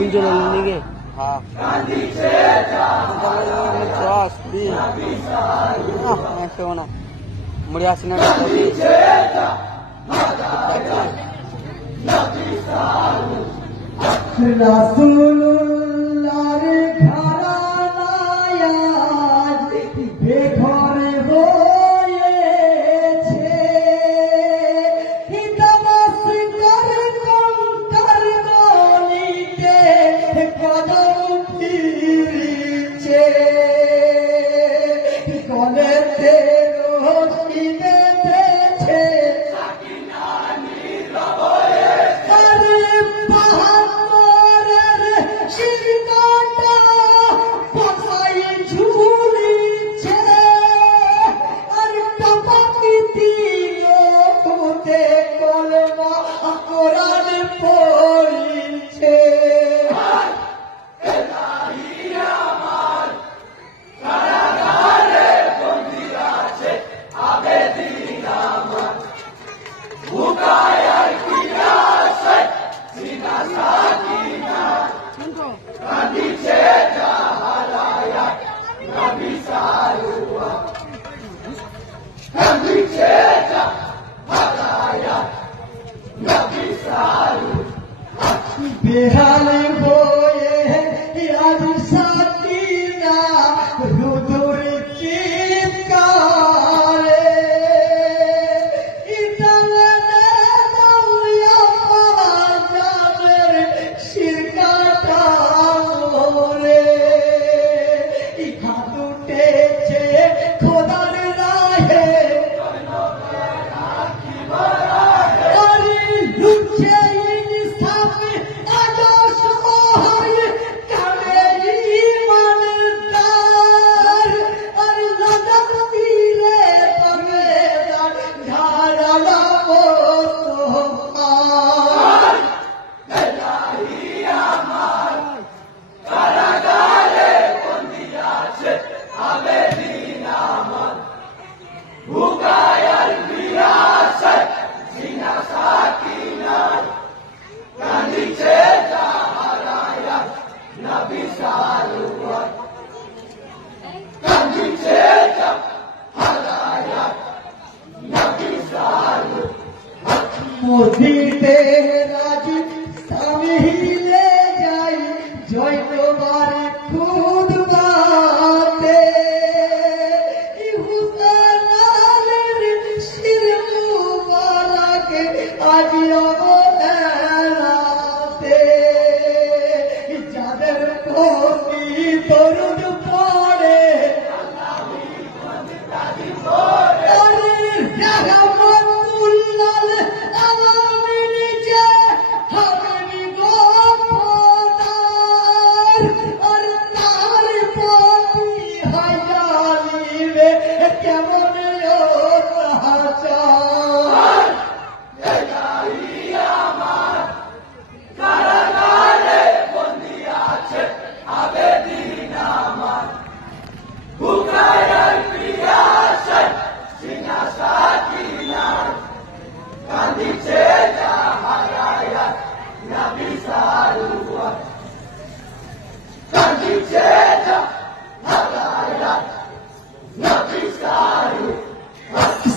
muncul ini ke? हाँ ऐसे होना मुड़िया सिना कोटी রাসূলুল্লাহর ঘরানায় বেঘরে হয়েছে দামাস্কর কঙ্কার গলিতে কদম ফিরিছে গলেতে রশি বেঁধেছে বেহাল হয়ে আজ সাকিনা রুদুর চিৎকারে ইতালে দাউয়া জানের শিরকাটা ওরে হাত উঠেছে খোদার রাহে মসজিদে রাজি সামিলে যাই জয়নবার খুদবাতে হুসেন আলীর শির মুবারক আজ অবহেলাতে যাদের প্রতি দরুদ পড়ে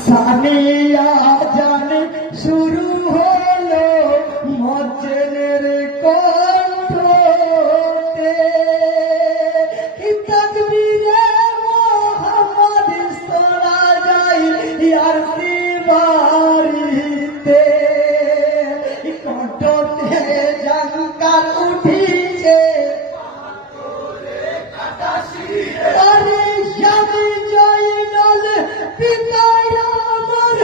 সানিয়া জানে শুরু হলো মজ্জেনের কণ্ঠতে তাকবীরে মুহাম্মদ শোনা যায় আরতি বাড়িতে কণ্ঠতে জাঙ্কার উঠিছে আরে আমি জয়নাল পিতায় আমার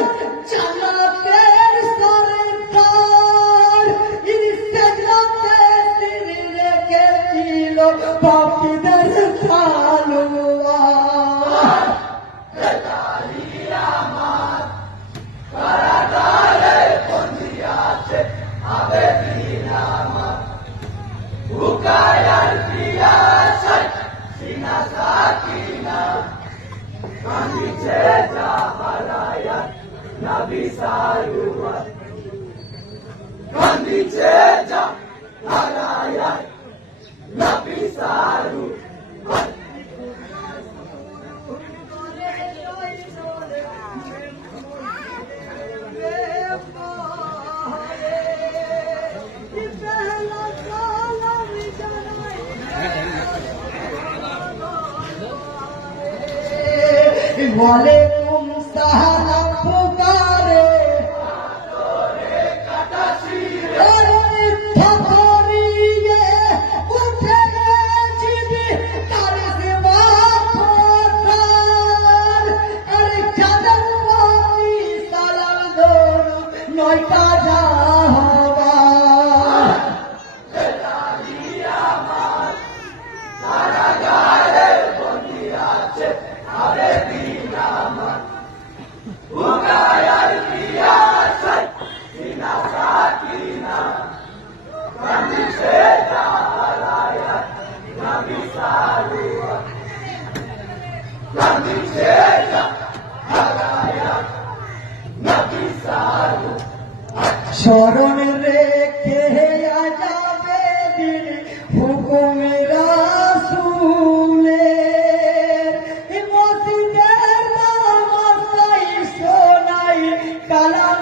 জান্নাতের সরদার ইনসালাতে সির রেখেছিল পাপীদের সালোয়ার আমার কারাগারে বন্দী আছে আবেদিন আমার বুকায়ার পিয়াসায় সিনা সাকিনা কাঁদিছে জাহারায়া নবী সারুয়ার কাঁদিছে জাহারায়া वालेकुम सलाम पुकारे নয়টা যাওয়া স্মরণ রেখে যাবে দিন হুকুমে রাসূলের মসজিদের নামাজ শোনাই কালাম